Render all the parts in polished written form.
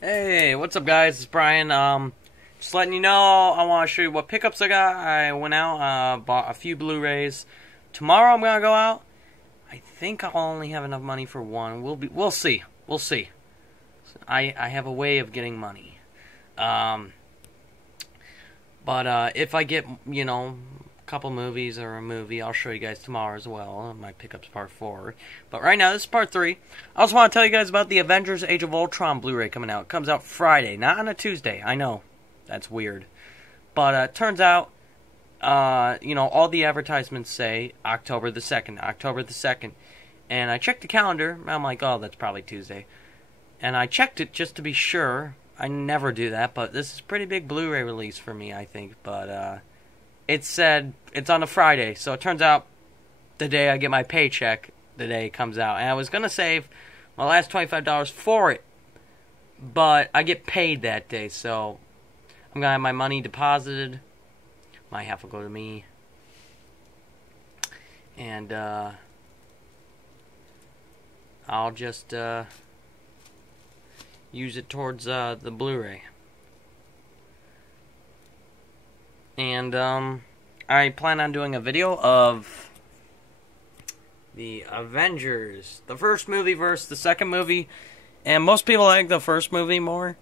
Hey, what's up, guys? It's Brian. Just letting you know, I want to show you what pickups I got. I went out, bought a few Blu-rays. Tomorrow I'm gonna go out. I think I'll only have enough money for one. We'll see. We'll see. I have a way of getting money. But if I get, a couple movies or a movie, I'll show you guys tomorrow as well. My pickups part 4. But right now, this is part 3. I also want to tell you guys about the Avengers Age of Ultron Blu-ray coming out. It comes out Friday, not on a Tuesday. I know. That's weird. But it turns out, all the advertisements say October the 2nd, October the 2nd. And I checked the calendar. I'm like, oh, that's probably Tuesday. And I checked it just to be sure. I never do that, but this is a pretty big Blu-ray release for me, I think. But it said it's on a Friday, so it turns out the day I get my paycheck, the day it comes out. And I was going to save my last $25 for it, but I get paid that day, so I'm going to have my money deposited. My half will go to me. And I'll just use it towards the Blu-ray. And I plan on doing a video of the Avengers, the first movie versus the second movie. And most people like the first movie more.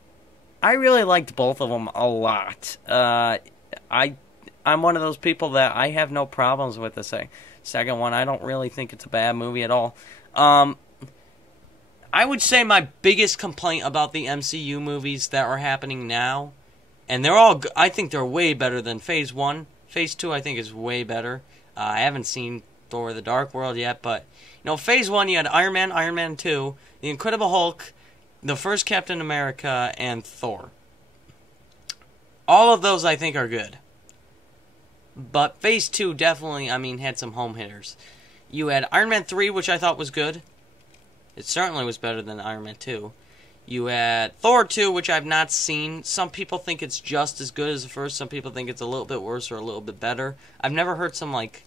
I really liked both of them a lot. I'm one of those people that I have no problems with the second one. I don't really think it's a bad movie at all. I would say my biggest complaint about the MCU movies that are happening now, and they're all, I think they're way better than Phase 1. Phase 2 I think is way better. I haven't seen Thor the Dark World yet, but, Phase 1 you had Iron Man, Iron Man 2, The Incredible Hulk, the first Captain America, and Thor. All of those I think are good. But Phase 2 definitely, had some home hitters. You had Iron Man 3, which I thought was good. It certainly was better than Iron Man 2. You had Thor 2, which I've not seen. Some people think it's just as good as the first. Some people think it's a little bit worse or a little bit better. I've never heard some, like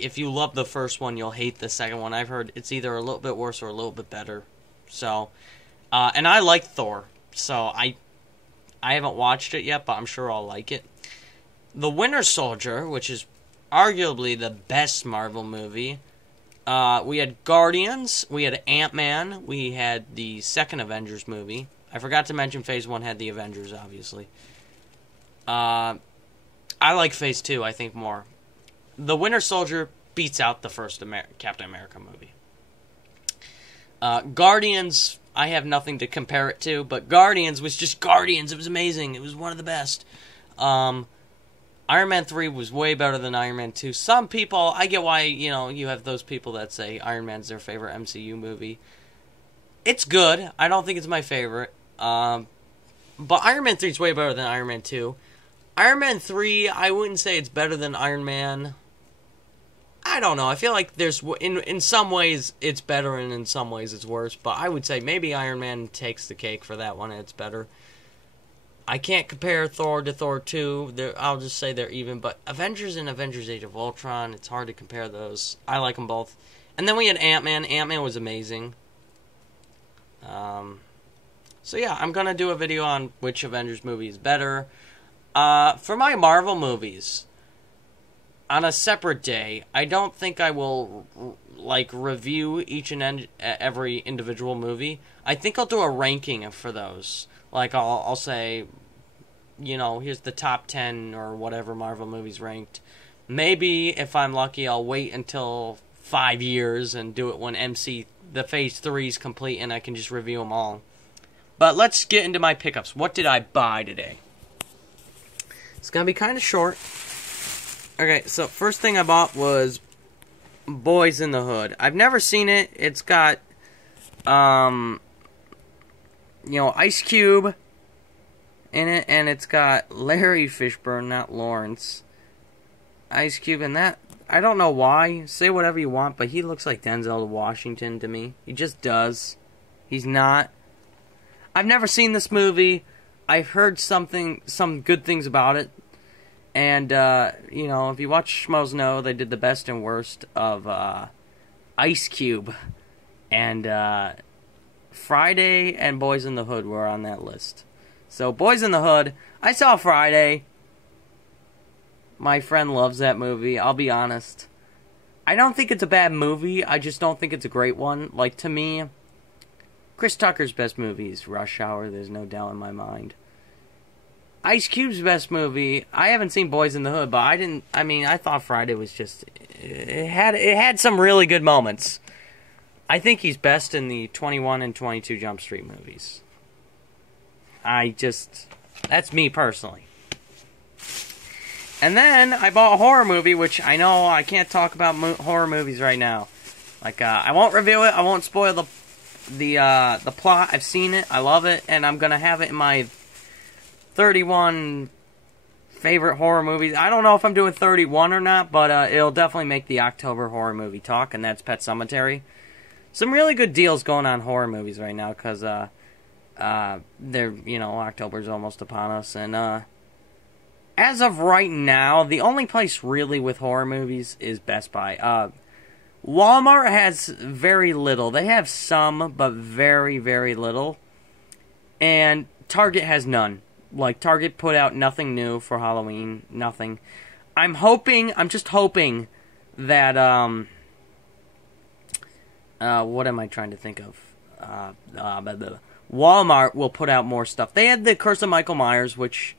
if you love the first one, you'll hate the second one. I've heard it's either a little bit worse or a little bit better. So, and I like Thor. So, I haven't watched it yet, but I'm sure I'll like it. The Winter Soldier, which is arguably the best Marvel movie. We had Guardians, we had Ant-Man, we had the second Avengers movie. I forgot to mention Phase 1 had the Avengers, obviously. I like Phase 2, I think, more. The Winter Soldier beats out the first Captain America movie. Guardians, I have nothing to compare it to, but Guardians was just Guardians. It was amazing. It was one of the best. Iron Man 3 was way better than Iron Man 2. Some people, I get why, you have those people that say Iron Man's their favorite MCU movie. It's good. I don't think it's my favorite. But Iron Man 3 is way better than Iron Man 2. Iron Man 3, I wouldn't say it's better than Iron Man. I don't know. I feel like there's, in some ways, it's better and in some ways it's worse. But I would say maybe Iron Man takes the cake for that one and it's better. I can't compare Thor to Thor 2. I'll just say they're even. But Avengers and Avengers Age of Ultron, it's hard to compare those. I like them both. And then we had Ant-Man. Ant-Man was amazing. So yeah, I'm going to do a video on which Avengers movie is better. For my Marvel movies, on a separate day, I don't think I will, review each and every individual movie. I think I'll do a ranking for those. I'll say, here's the top 10 or whatever Marvel movies ranked. Maybe, if I'm lucky, I'll wait until 5 years and do it when the Phase 3 is complete and I can just review them all. But let's get into my pickups. What did I buy today? It's going to be kind of short. Okay, so first thing I bought was Boys in the Hood. I've never seen it. It's got, Ice Cube in it, and it's got Larry Fishburne, not Lawrence. Ice Cube in that. I don't know why. Say whatever you want, but he looks like Denzel Washington to me. He just does. He's not. I've never seen this movie. I've heard some good things about it. And, if you watch Schmoes Know, they did the best and worst of Ice Cube and Friday and Boys in the Hood were on that list. So, Boys in the Hood, I saw Friday. My friend loves that movie, I'll be honest. I don't think it's a bad movie, I just don't think it's a great one. Like, to me, Chris Tucker's best movie is Rush Hour, there's no doubt in my mind. Ice Cube's best movie, I haven't seen Boys in the Hood, but I thought Friday was just, it had some really good moments. I think he's best in the 21 and 22 Jump Street movies. That's me personally. And then I bought a horror movie, which I know I can't talk about horror movies right now. Like, I won't review it, I won't spoil the plot, I've seen it, I love it, and I'm gonna have it in my 31 favorite horror movies. I don't know if I'm doing 31 or not, but it'll definitely make the October horror movie talk, and that's Pet Sematary. Some really good deals going on horror movies right now, because October's almost upon us, and as of right now, the only place really with horror movies is Best Buy. Walmart has very little. They have some, but very, very little. And Target has none. Like, Target put out nothing new for Halloween. Nothing. I'm just hoping that, what am I trying to think of? Walmart will put out more stuff. They had the Curse of Michael Myers, which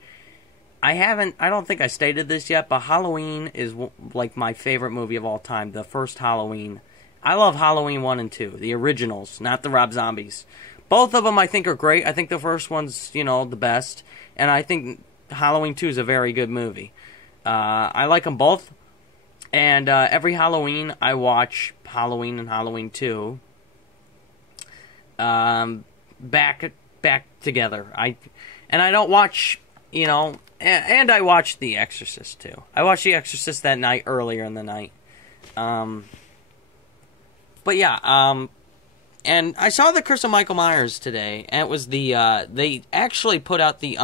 I don't think I stated this yet, but Halloween is like my favorite movie of all time. The first Halloween. I love Halloween 1 and 2. The originals, not the Rob Zombies. Both of them I think are great. I think the first one's, the best. And I think Halloween 2 is a very good movie. I like them both. And every Halloween I watch Halloween and Halloween 2 back together. I don't watch, and I watched The Exorcist too. I watched The Exorcist that night, earlier in the night. But yeah, and I saw the Curse of Michael Myers today, and it was they actually put out the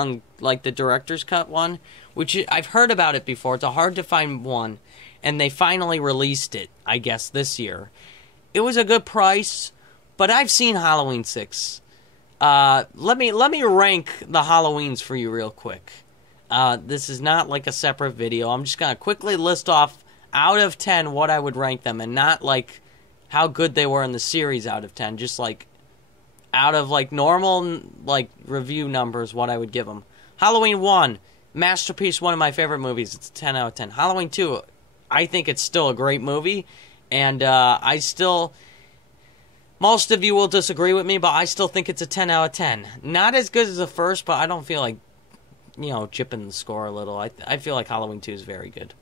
director's cut one, which I've heard about it before. It's a hard to find one, and they finally released it, I guess, this year. It was a good price, but I've seen Halloween 6. Let me rank the Halloweens for you real quick. This is not like a separate video. I'm just gonna quickly list off out of 10 what I would rank them, and not like how good they were in the series out of 10. Just like out of like normal like review numbers, what I would give them. Halloween 1, masterpiece, one of my favorite movies. It's a 10 out of 10. Halloween 2, I think it's still a great movie, and most of you will disagree with me, but I still think it's a 10 out of 10. Not as good as the first, but I don't feel like, chipping the score a little. I feel like Halloween 2 is very good.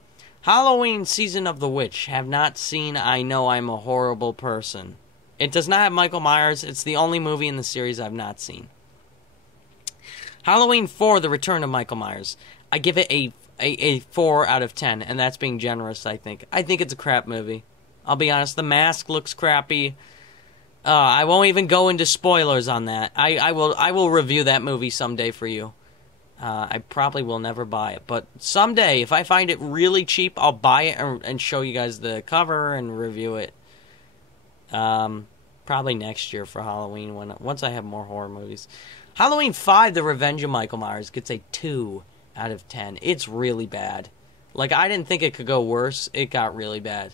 Halloween Season of the Witch. Have not seen. I know I'm a horrible person. It does not have Michael Myers. It's the only movie in the series I've not seen. Halloween 4, The Return of Michael Myers. I give it a 4 out of 10, and that's being generous, I think. I think it's a crap movie. I'll be honest. The mask looks crappy. I won't even go into spoilers on that. I will review that movie someday for you. I probably will never buy it, but someday, if I find it really cheap, I'll buy it and show you guys the cover and review it. Probably next year for Halloween, once I have more horror movies. Halloween 5, The Revenge of Michael Myers, gets a 2 out of 10. It's really bad. Like, I didn't think it could go worse. It got really bad.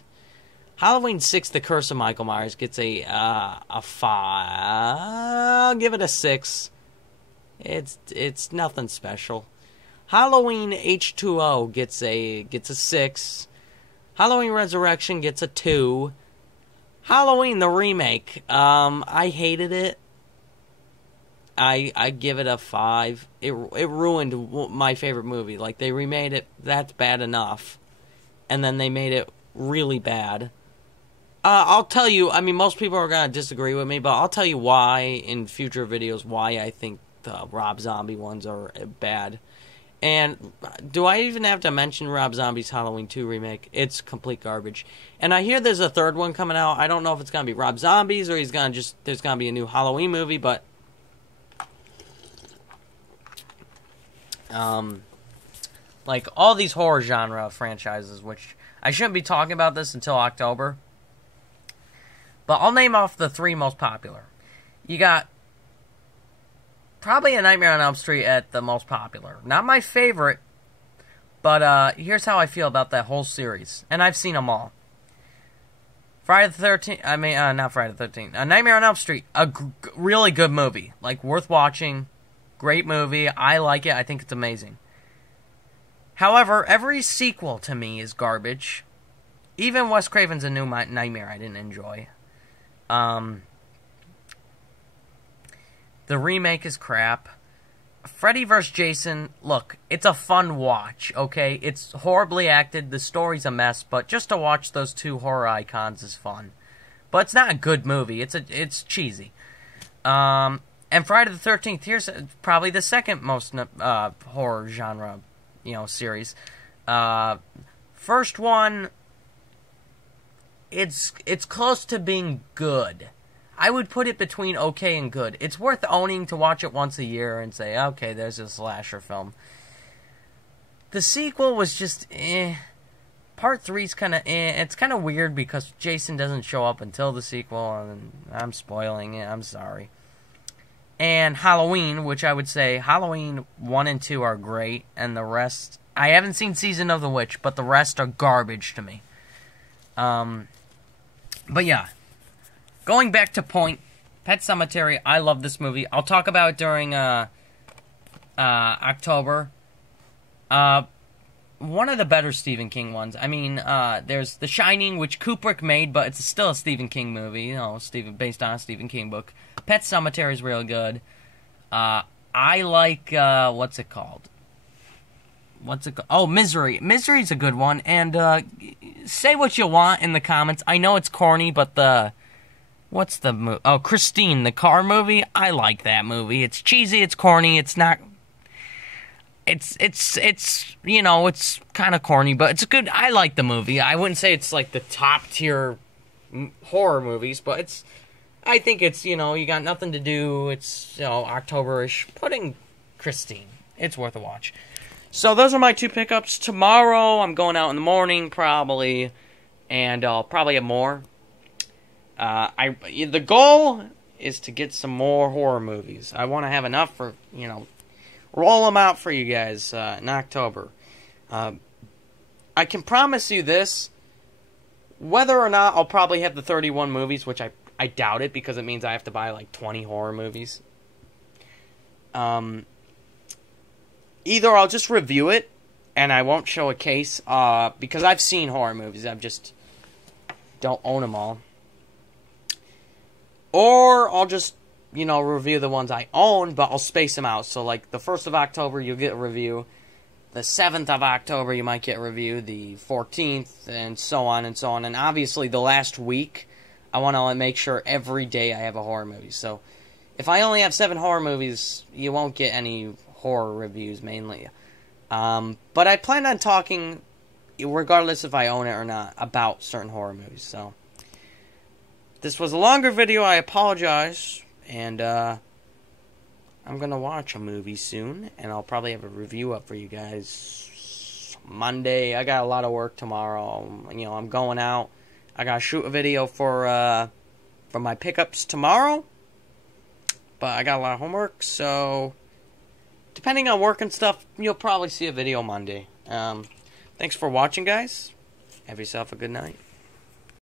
Halloween 6, The Curse of Michael Myers, gets a 5. I'll give it a 6. It's nothing special. Halloween H2O gets a 6. Halloween Resurrection gets a 2. Halloween the remake, I hated it. I give it a 5. It ruined my favorite movie. Like, they remade it. That's bad enough, and then they made it really bad. I'll tell you, most people are going to disagree with me, but I'll tell you why in future videos, why I think the Rob Zombie ones are bad. And do I even have to mention Rob Zombie's Halloween 2 remake? It's complete garbage. And I hear there's a third one coming out. I don't know if it's going to be Rob Zombie's or there's going to be a new Halloween movie, but like all these horror genre franchises, which I shouldn't be talking about this until October, but I'll name off the 3 most popular. You got probably A Nightmare on Elm Street at the most popular. Not my favorite, but here's how I feel about that whole series. And I've seen them all. Friday the 13th, not Friday the 13th. A Nightmare on Elm Street, a really good movie. Like, worth watching. Great movie. I like it. I think it's amazing. However, every sequel to me is garbage. Even Wes Craven's A New Nightmare I didn't enjoy. The remake is crap. Freddy vs. Jason, look, it's a fun watch, okay? It's horribly acted, the story's a mess, but just to watch those two horror icons is fun. But it's not a good movie, it's cheesy. And Friday the 13th, here's probably the second most horror genre, series. First one, it's close to being good. I would put it between okay and good. It's worth owning to watch it once a year and say, okay, there's a slasher film. The sequel was just Part 3's kind of It's kind of weird because Jason doesn't show up until the sequel, and I'm spoiling it. I'm sorry. And Halloween, which I would say Halloween 1 and 2 are great, and the rest... I haven't seen Season of the Witch, but the rest are garbage to me. But yeah. Going back to point, Pet Sematary, I love this movie. I'll talk about it during October. One of the better Stephen King ones. I mean, there's The Shining, which Kubrick made, but it's still a Stephen King movie. Based on a Stephen King book. Pet Sematary is real good. I like, what's it called? Oh, Misery. Misery's a good one. And say what you want in the comments. I know it's corny, but what's the movie? Oh, Christine, the car movie. I like that movie. It's cheesy. It's corny. It's not. It's kind of corny, but it's good. I like the movie. I wouldn't say it's like the top tier horror movies, but I think it's, you got nothing to do. It's, October-ish. Putting Christine. It's worth a watch. So those are my two pickups. Tomorrow I'm going out in the morning probably, and I'll probably have more. The goal is to get some more horror movies. I want to have enough for, roll them out for you guys in October. I can promise you this, whether or not I'll probably have the 31 movies, which I doubt it, because it means I have to buy like 20 horror movies. Either I'll just review it, and I won't show a case, because I've seen horror movies, I just don't own them all. Or I'll just, review the ones I own, but I'll space them out. So, like, the 1st of October, you'll get a review. The 7th of October, you might get a review. The 14th, and so on and so on. And obviously, the last week, I want to make sure every day I have a horror movie. So, if I only have 7 horror movies, you won't get any horror reviews, mainly. But I plan on talking, regardless if I own it or not, about certain horror movies. So, this was a longer video, I apologize, and I'm going to watch a movie soon, and I'll probably have a review up for you guys Monday. I got a lot of work tomorrow, I'm going out. I got to shoot a video for my pickups tomorrow, but I got a lot of homework, so depending on work and stuff, you'll probably see a video Monday. Thanks for watching, guys. Have yourself a good night.